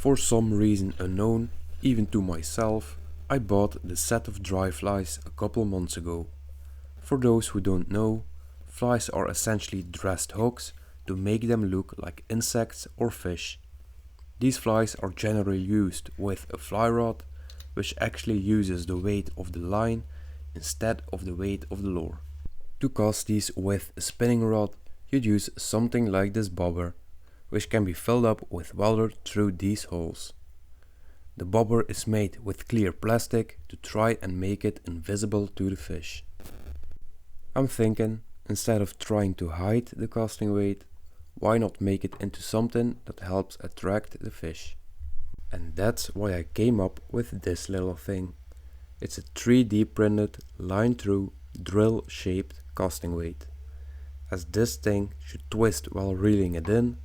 For some reason unknown, even to myself, I bought the set of dry flies a couple months ago. For those who don't know, flies are essentially dressed hooks to make them look like insects or fish. These flies are generally used with a fly rod, which actually uses the weight of the line instead of the weight of the lure. To cast these with a spinning rod, you'd use something like this bobber, which can be filled up with water through these holes. The bobber is made with clear plastic to try and make it invisible to the fish. I'm thinking, instead of trying to hide the casting weight, why not make it into something that helps attract the fish? And that's why I came up with this little thing. It's a 3D printed, line-through, drill-shaped casting weight. As this thing should twist while reeling it in,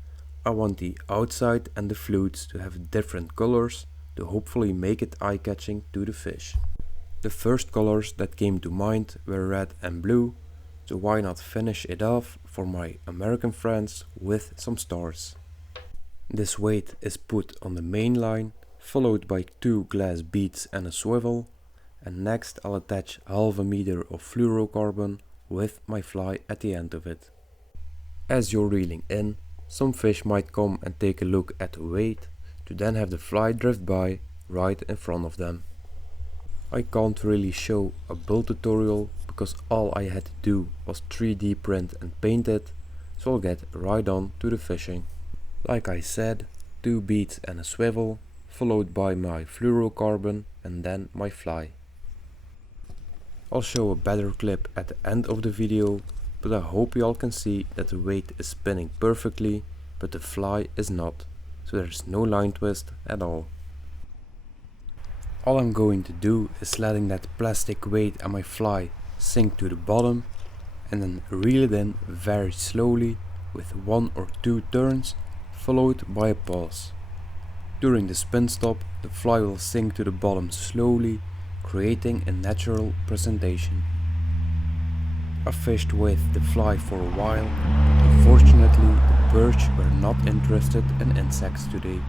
I want the outside and the flutes to have different colors to hopefully make it eye-catching to the fish. The first colors that came to mind were red and blue, so why not finish it off for my American friends with some stars. This weight is put on the main line, followed by 2 glass beads and a swivel, and next I'll attach half a meter of fluorocarbon with my fly at the end of it. As you're reeling in, some fish might come and take a look at the weight, to then have the fly drift by right in front of them. I can't really show a build tutorial because all I had to do was 3D print and paint it, so I'll get right on to the fishing. Like I said, 2 beads and a swivel, followed by my fluorocarbon and then my fly. I'll show a better clip at the end of the video, but I hope you all can see that the weight is spinning perfectly, but the fly is not, so there's no line twist at all. All I'm going to do is letting that plastic weight and my fly sink to the bottom and then reel it in very slowly with 1 or 2 turns followed by a pause. During the spin stop, the fly will sink to the bottom slowly, creating a natural presentation. I fished with the fly for a while, but unfortunately the perch were not interested in insects today.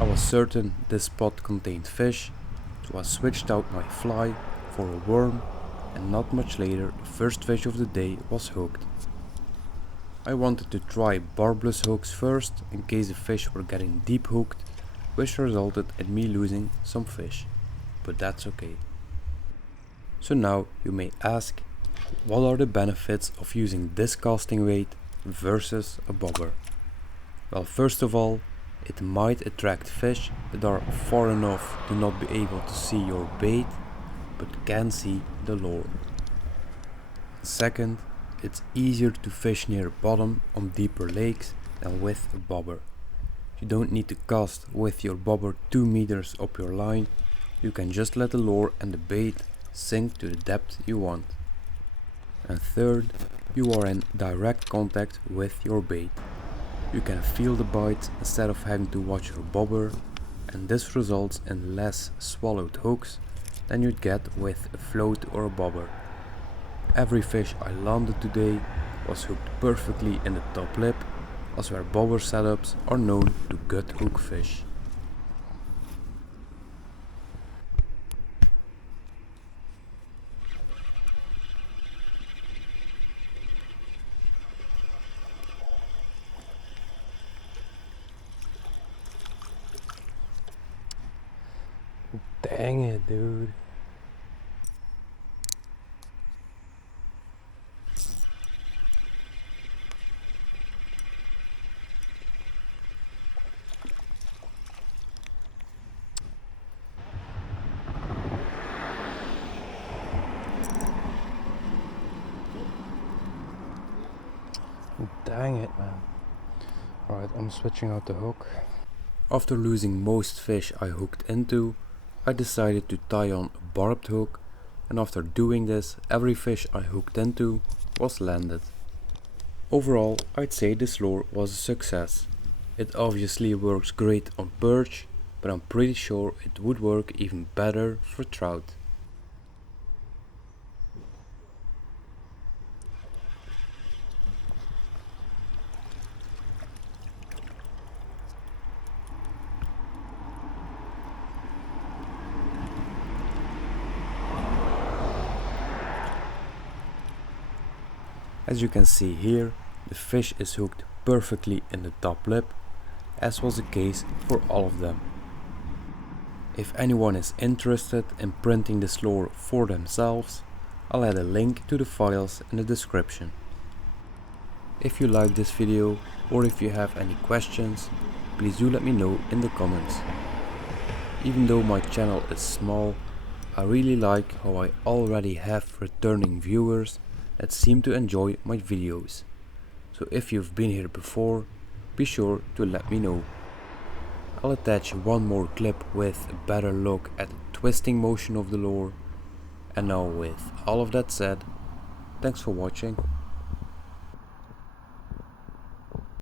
I was certain this spot contained fish, so I switched out my fly for a worm, and not much later the first fish of the day was hooked. I wanted to try barbless hooks first in case the fish were getting deep hooked, which resulted in me losing some fish, but that's okay. So now you may ask, what are the benefits of using this casting weight versus a bobber? Well, first of all, it might attract fish that are far enough to not be able to see your bait, but can see the lure. Second, it's easier to fish near bottom on deeper lakes than with a bobber. You don't need to cast with your bobber 2 meters up your line, you can just let the lure and the bait sink to the depth you want. And third, you are in direct contact with your bait. You can feel the bite instead of having to watch your bobber, and this results in less swallowed hooks than you'd get with a float or a bobber. Every fish I landed today was hooked perfectly in the top lip, as where bobber setups are known to gut hook fish. Dang it, dude. Dang it, man. Alright, I'm switching out the hook. After losing most fish I hooked into, I decided to tie on a barbed hook, and after doing this, every fish I hooked into was landed. Overall, I'd say this lure was a success. It obviously works great on perch, but I'm pretty sure it would work even better for trout. As you can see here, the fish is hooked perfectly in the top lip, as was the case for all of them. If anyone is interested in printing this lure for themselves, I'll add a link to the files in the description. If you like this video or if you have any questions, please do let me know in the comments. Even though my channel is small, I really like how I already have returning viewers that seem to enjoy my videos. So if you've been here before, be sure to let me know. I'll attach one more clip with a better look at the twisting motion of the lure. And now with all of that said, thanks for watching.